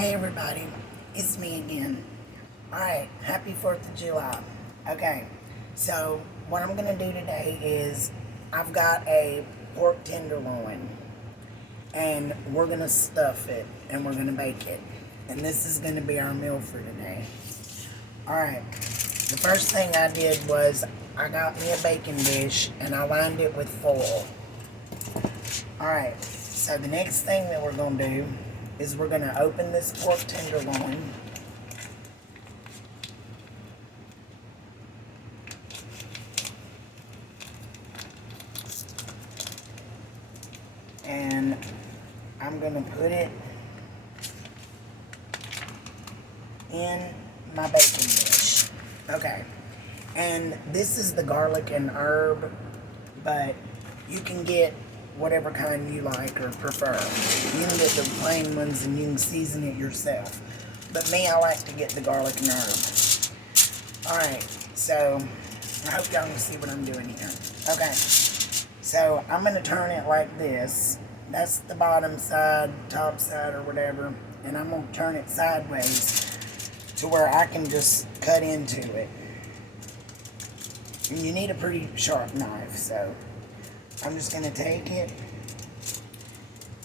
Hey everybody, it's me again. Alright, happy 4th of July. Okay, so what I'm going to do today is I've got a pork tenderloin and we're going to stuff it and we're going to bake it. And this is going to be our meal for today. Alright, the first thing I did was I got me a baking dish and I lined it with foil. Alright, so the next thing that we're going to do is we're going to open this pork tenderloin. And I'm going to put it in my baking dish. Okay. And this is the garlic and herb, but you can get whatever kind you like or prefer. You can get the plain ones and you can season it yourself. But me, I like to get the garlic and herb. Alright, so I hope y'all can see what I'm doing here. Okay, so I'm going to turn it like this. That's the bottom side, top side, or whatever. And I'm going to turn it sideways to where I can just cut into it. And you need a pretty sharp knife, so I'm just going to take it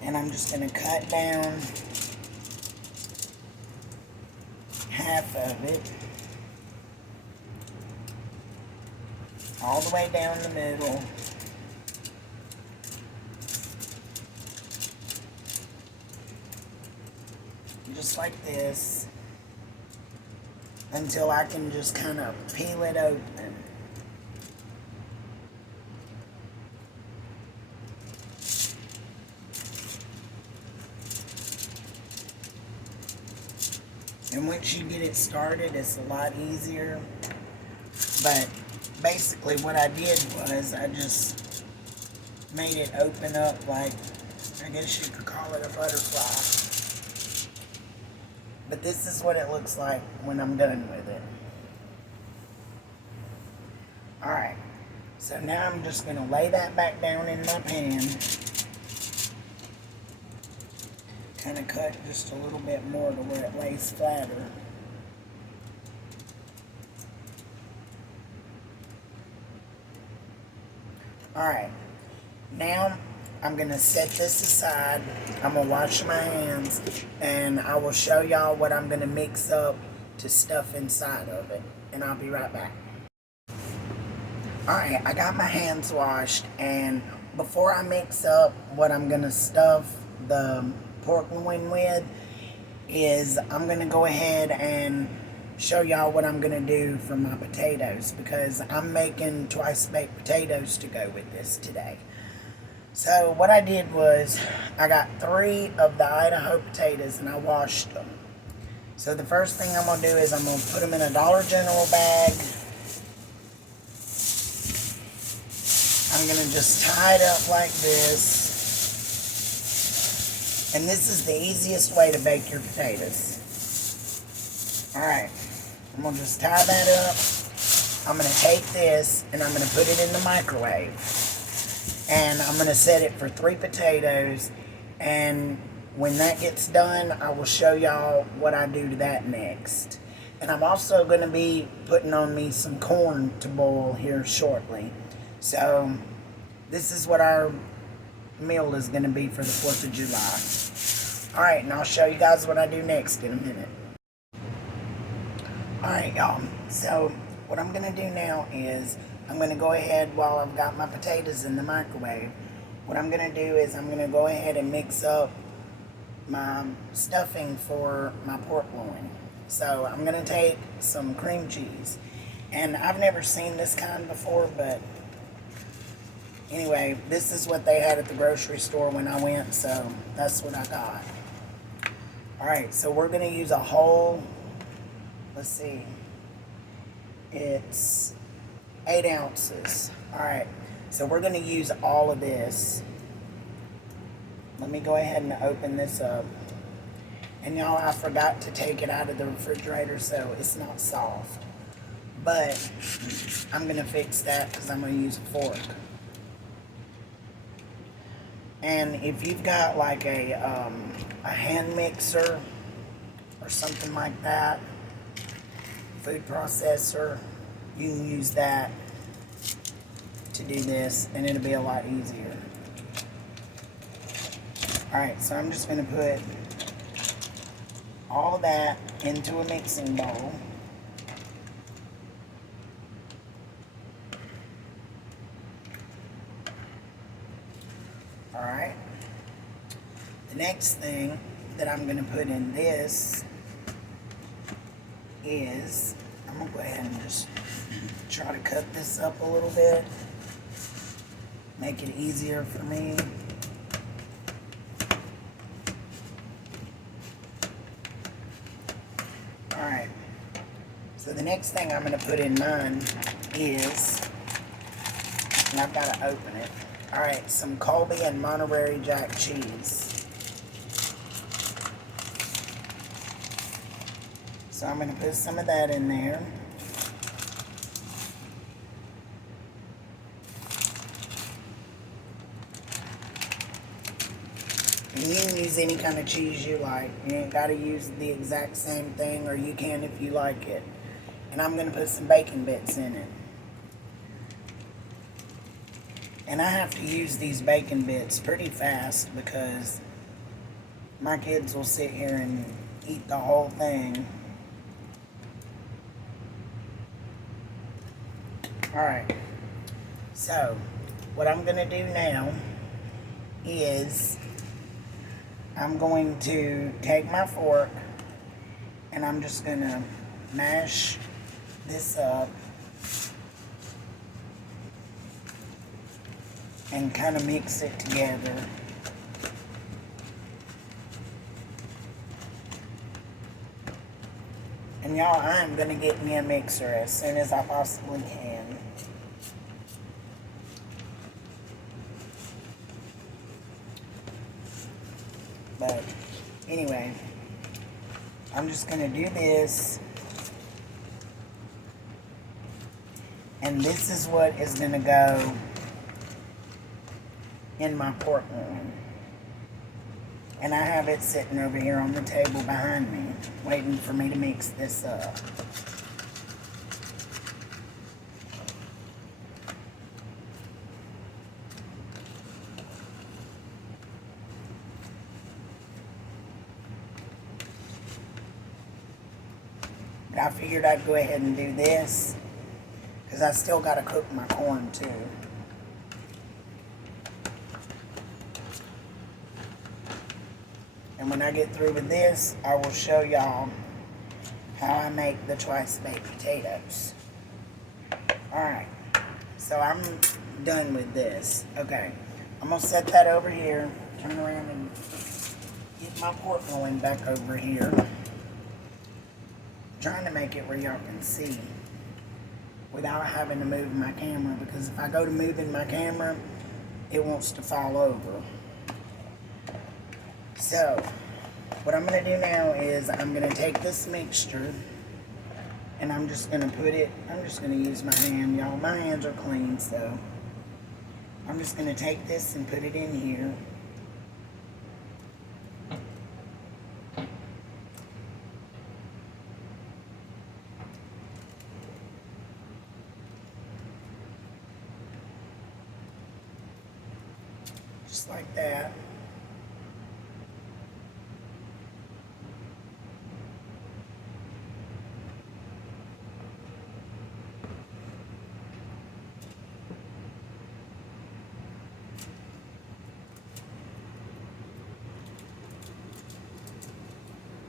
and I'm just going to cut down half of it all the way down the middle. Just like this until I can just kind of peel it open. And once you get it started, it's a lot easier. But basically what I did was I just made it open up like, I guess you could call it a butterfly. But this is what it looks like when I'm done with it. Alright, so now I'm just going to lay that back down in my pan. Kind of cut just a little bit more to where it lays flatter. Alright, now I'm going to set this aside. I'm going to wash my hands and I will show y'all what I'm going to mix up to stuff inside of it. And I'll be right back. Alright, I got my hands washed, and before I mix up what I'm going to stuff the pork loin with is I'm going to go ahead and show y'all what I'm going to do for my potatoes, because I'm making twice baked potatoes to go with this today. So what I did was I got 3 of the Idaho potatoes and I washed them. So the first thing I'm going to do is I'm going to put them in a Dollar General bag. I'm going to just tie it up like this. And this is the easiest way to bake your potatoes. Alright, I'm going to just tie that up. I'm going to take this and I'm going to put it in the microwave. And I'm going to set it for 3 potatoes. And when that gets done, I will show y'all what I do to that next. And I'm also going to be putting on me some corn to boil here shortly. So this is what our meal is going to be for the 4th of July. Alright, and I'll show you guys what I do next in a minute. Alright, y'all. So what I'm going to do now is I'm going to go ahead, while I've got my potatoes in the microwave, what I'm going to do is I'm going to go ahead and mix up my stuffing for my pork loin. So I'm going to take some cream cheese. And I've never seen this kind before, but anyway, this is what they had at the grocery store when I went, so that's what I got. Alright, so we're going to use a whole, let's see, it's 8 ounces. Alright, so we're going to use all of this. Let me go ahead and open this up. And y'all, I forgot to take it out of the refrigerator, so it's not soft. But I'm going to fix that because I'm going to use a fork. And if you've got like a hand mixer, or something like that, food processor, you can use that to do this, and it'll be a lot easier. Alright, so I'm just going to put all of that into a mixing bowl. Alright. The next thing that I'm going to put in this is, I'm going to go ahead and just try to cut this up a little bit, make it easier for me. Alright, so the next thing I'm going to put in mine is, and I've got to open it, alright, some Colby and Monterey Jack cheese. So I'm going to put some of that in there. And you can use any kind of cheese you like. You ain't got to use the exact same thing, or you can if you like it. And I'm going to put some bacon bits in it. And I have to use these bacon bits pretty fast because my kids will sit here and eat the whole thing. Alright, so what I'm going to do now is I'm going to take my fork and I'm just going to mash this up and kind of mix it together. And y'all, I'm going to get me a mixer as soon as I possibly can. But anyway, I'm just going to do this. And this is what is going to go in my pork loin. And I have it sitting over here on the table behind me, waiting for me to mix this up. But I figured I'd go ahead and do this, because I still got to cook my corn too. And when I get through with this, I will show y'all how I make the twice baked potatoes. Alright, so I'm done with this. Okay, I'm going to set that over here, turn around and get my pork loin back over here. I'm trying to make it where y'all can see without having to move my camera, because if I go to moving my camera, it wants to fall over. So, what I'm going to do now is I'm going to take this mixture and I'm just going to put it, I'm just going to use my hand, y'all. My hands are clean, so I'm just going to take this and put it in here. Just like that.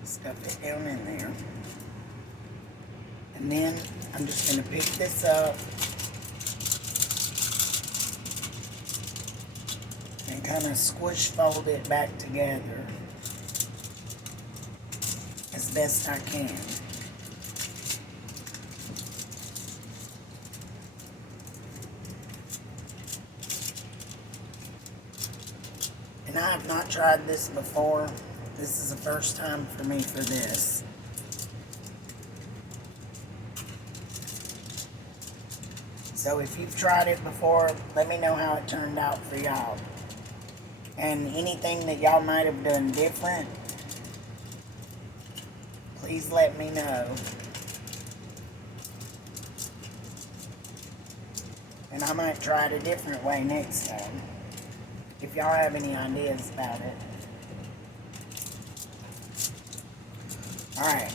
Stuff it down in there. And then I'm just going to pick this up and kind of squish fold it back together as best I can. And I have not tried this before. This is the first time for me for this. So if you've tried it before, let me know how it turned out for y'all. And anything that y'all might have done different, please let me know. And I might try it a different way next time, if y'all have any ideas about it. Alright,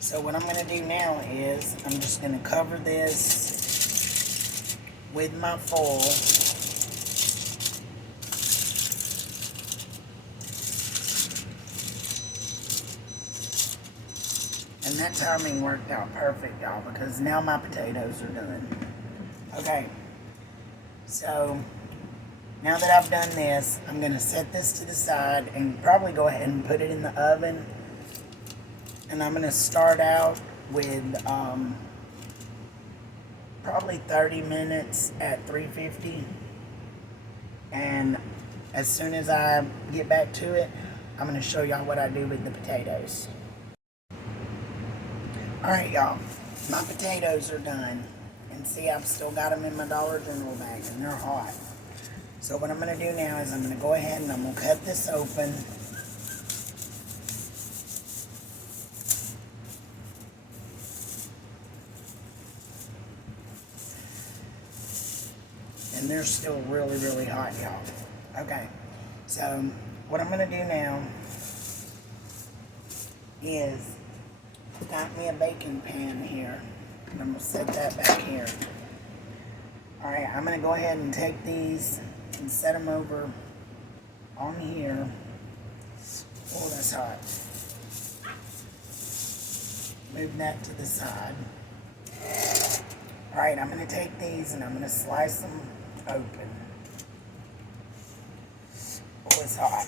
so what I'm going to do now is I'm just going to cover this with my foil. And that timing worked out perfect, y'all, because now my potatoes are done. Okay, so now that I've done this, I'm going to set this to the side and probably go ahead and put it in the oven. And I'm going to start out with probably 30 minutes at 350. And as soon as I get back to it, I'm going to show y'all what I do with the potatoes. Alright, y'all, my potatoes are done. And see, I've still got them in my Dollar General bag, and they're hot. So what I'm going to do now is I'm going to go ahead and I'm going to cut this open. And they're still really, really hot, y'all. Okay, so what I'm going to do now is I've got me a baking pan here. And I'm going to set that back here. Alright, I'm going to go ahead and take these and set them over on here. Oh, that's hot. Move that to the side. Alright, I'm going to take these and I'm going to slice them open. Oh, it's hot.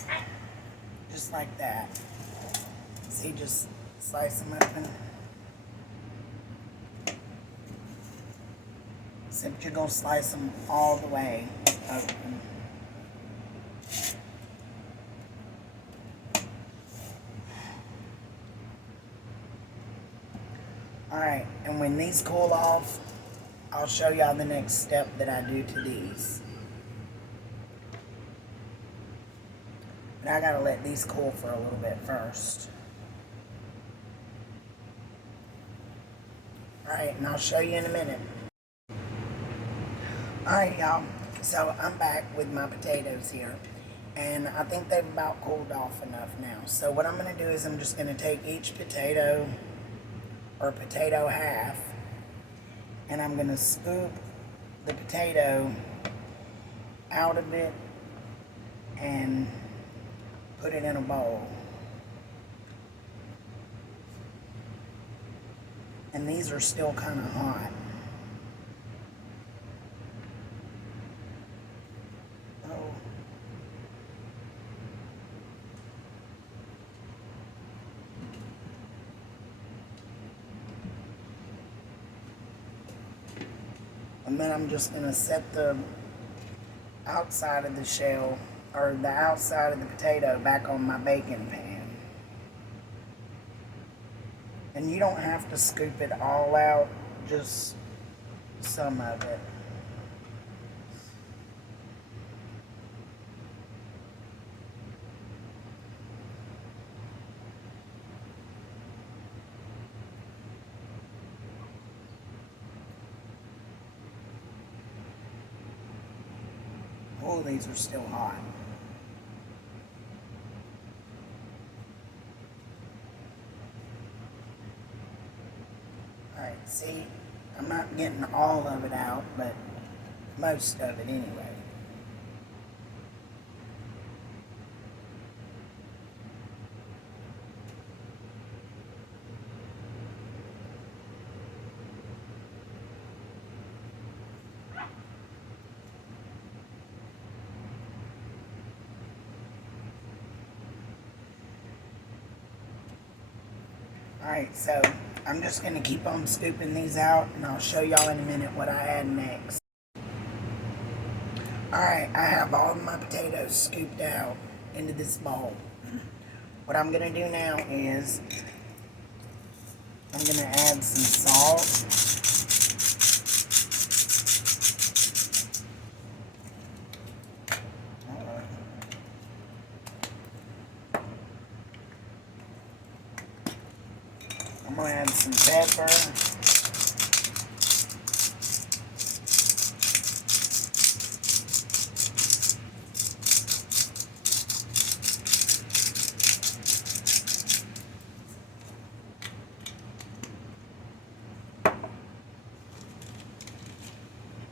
Just like that. See, just slice them open. Except you're going to slice them all the way open. Alright, and when these cool off, I'll show y'all the next step that I do to these. But I gotta let these cool for a little bit first. Alright, and I'll show you in a minute. Alright, y'all, so I'm back with my potatoes here. And I think they've about cooled off enough now. So what I'm going to do is I'm just going to take each potato, or potato half, and I'm going to scoop the potato out of it and put it in a bowl. And these are still kind of hot. Oh. And then I'm just going to set the outside of the shell, or the outside of the potato, back on my baking pan. And you don't have to scoop it all out, just some of it. Oh, these are still hot. Alright, see, I'm not getting all of it out, but most of it anyway. Alright, so I'm just going to keep on scooping these out, and I'll show y'all in a minute what I add next. Alright, I have all of my potatoes scooped out into this bowl. What I'm going to do now is I'm going to add some salt. going to add some pepper.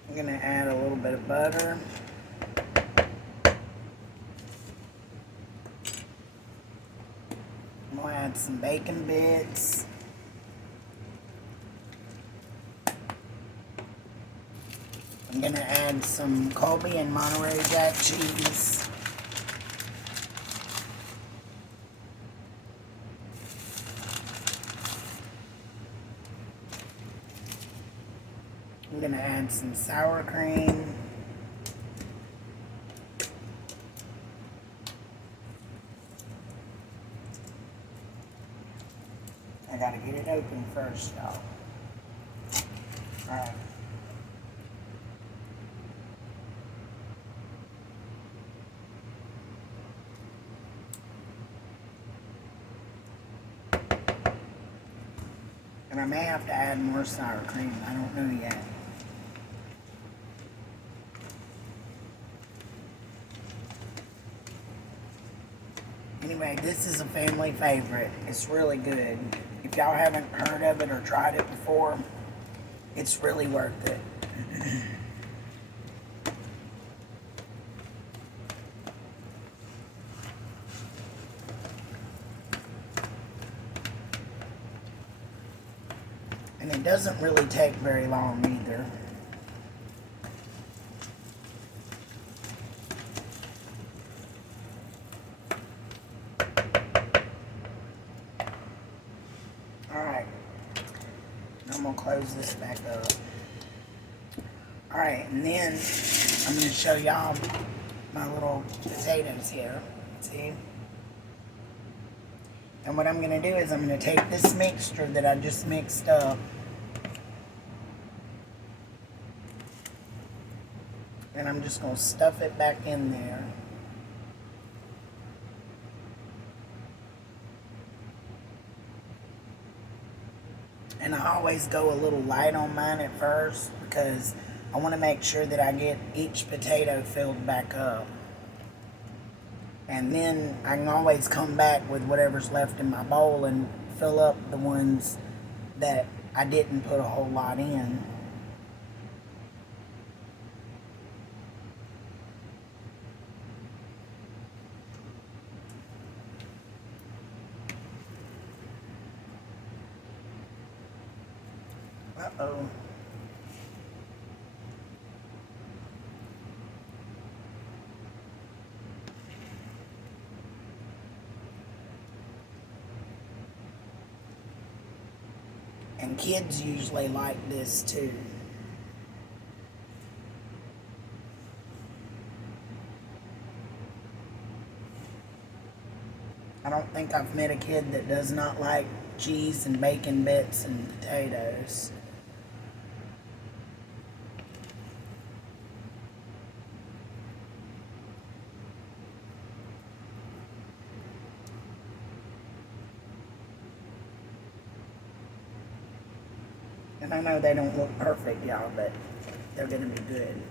I'm going to add a little bit of butter. I'm going to add some bacon bits. I'm going to add some Colby and Monterey Jack cheese. I'm going to add some sour cream. I got to get it open first, y'all. Alright. And I may have to add more sour cream. I don't know yet. Anyway, this is a family favorite. It's really good. If y'all haven't heard of it or tried it before, it's really worth it. And it doesn't really take very long either. Alright, I'm going to close this back up. Alright, and then I'm going to show y'all my little potatoes here. See? And what I'm going to do is I'm going to take this mixture that I just mixed up, and I'm just going to stuff it back in there. And I always go a little light on mine at first because I want to make sure that I get each potato filled back up. And then I can always come back with whatever's left in my bowl and fill up the ones that I didn't put a whole lot in. Uh-oh. And kids usually like this too. I don't think I've met a kid that does not like cheese and bacon bits and potatoes. And I know they don't look perfect, y'all, but they're going to be good.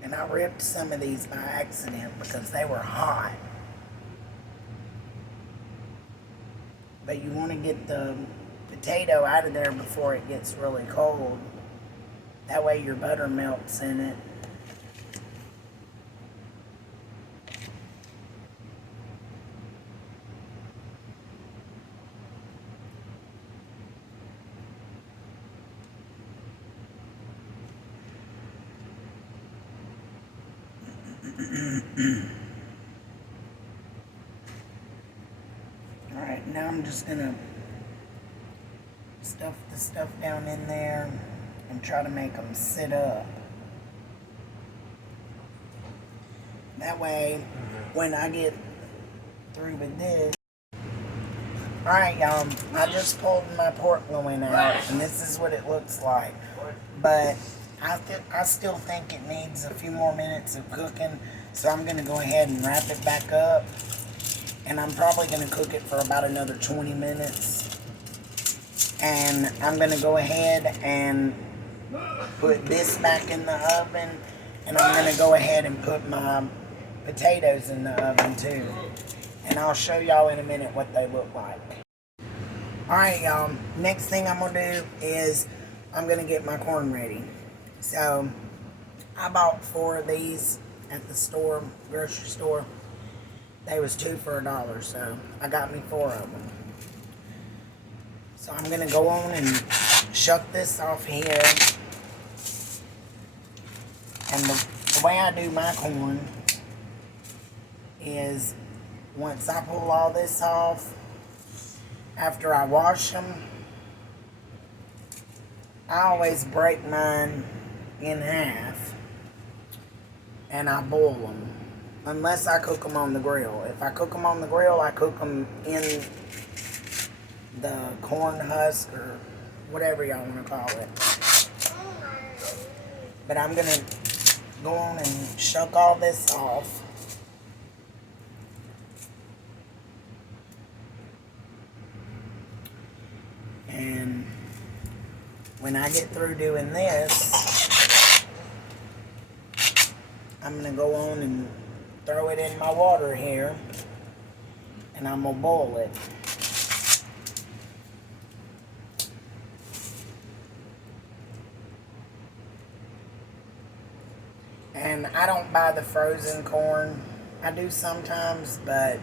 And I ripped some of these by accident because they were hot. But you want to get the potato out of there before it gets really cold. That way your butter melts in it. now I'm just gonna stuff the stuff down in there and try to make them sit up. That way, when I get through with this, alright y'all, I just pulled my pork loin out, and this is what it looks like. But I still think it needs a few more minutes of cooking, so I'm going to go ahead and wrap it back up. And I'm probably going to cook it for about another 20 minutes. And I'm going to go ahead and put this back in the oven. And I'm going to go ahead and put my potatoes in the oven too. And I'll show y'all in a minute what they look like. Alright y'all, next thing I'm going to do is I'm going to get my corn ready. So, I bought 4 of these at the store, grocery store. They was 2 for $1, so I got me 4 of them. So I'm going to go on and shuck this off here. And the way I do my corn is once I pull all this off, after I wash them, I always break mine in half and I boil them, unless I cook them on the grill. If I cook them on the grill, I cook them in the corn husk or whatever y'all want to call it. But I'm going to go on and shuck all this off. And when I get through doing this, I'm going to go on and throw it in my water here, and I'm going to boil it. And I don't buy the frozen corn. I do sometimes, but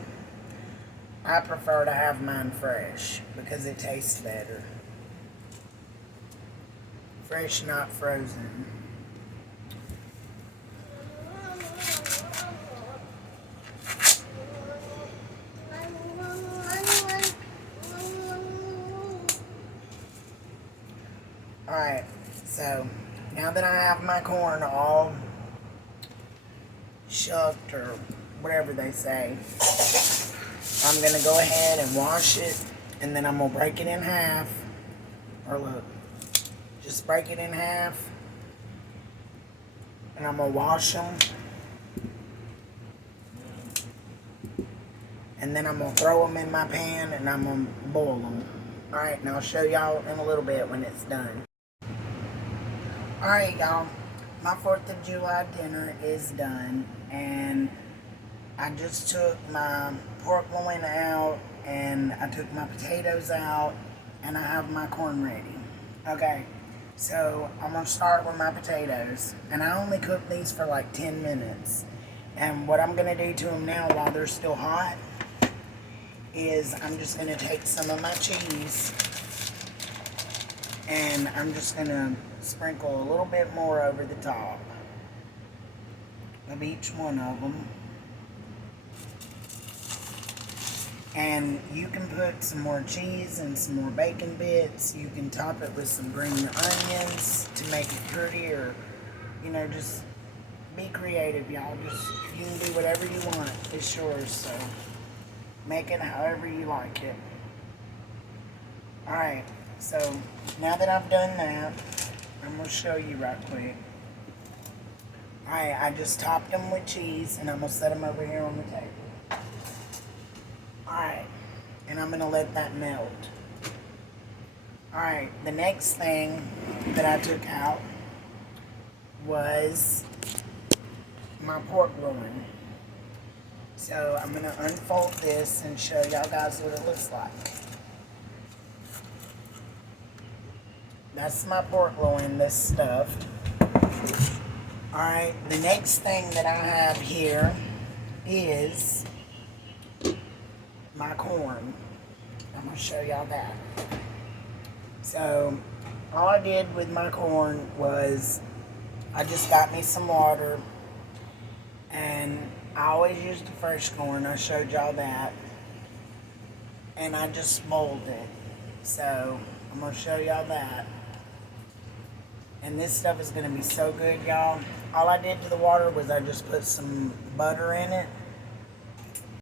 I prefer to have mine fresh because it tastes better. Fresh, not frozen. Alright, so now that I have my corn all shucked or whatever they say, I'm going to go ahead and wash it, and then I'm going to break it in half. Or look, just break it in half, and I'm going to wash them. And then I'm going to throw them in my pan, and I'm going to boil them. Alright, and I'll show y'all in a little bit when it's done. Alright y'all, my 4th of July dinner is done, and I just took my pork loin out, and I took my potatoes out, and I have my corn ready. Okay, so I'm going to start with my potatoes, and I only cook these for like 10 minutes. And what I'm going to do to them now while they're still hot is I'm just going to take some of my cheese, and I'm just going to sprinkle a little bit more over the top of each one of them. And you can put some more cheese and some more bacon bits. You can top it with some green onions to make it pretty, or, you know, just be creative, y'all. Just, you can do whatever you want. It's yours, so make it however you like it. Alright, so now that I've done that, I'm going to show you right quick. Alright, I just topped them with cheese, and I'm going to set them over here on the table. Alright, and I'm going to let that melt. Alright, the next thing that I took out was my pork loin. So I'm going to unfold this and show y'all guys what it looks like. That's my pork loin, this stuffed. Alright, the next thing that I have here is my corn. I'm going to show y'all that. So, all I did with my corn was I just got me some water, and I always use the fresh corn. I showed y'all that. and I just boiled it. So I'm going to show y'all that. And this stuff is going to be so good, y'all. All I did to the water was I just put some butter in it.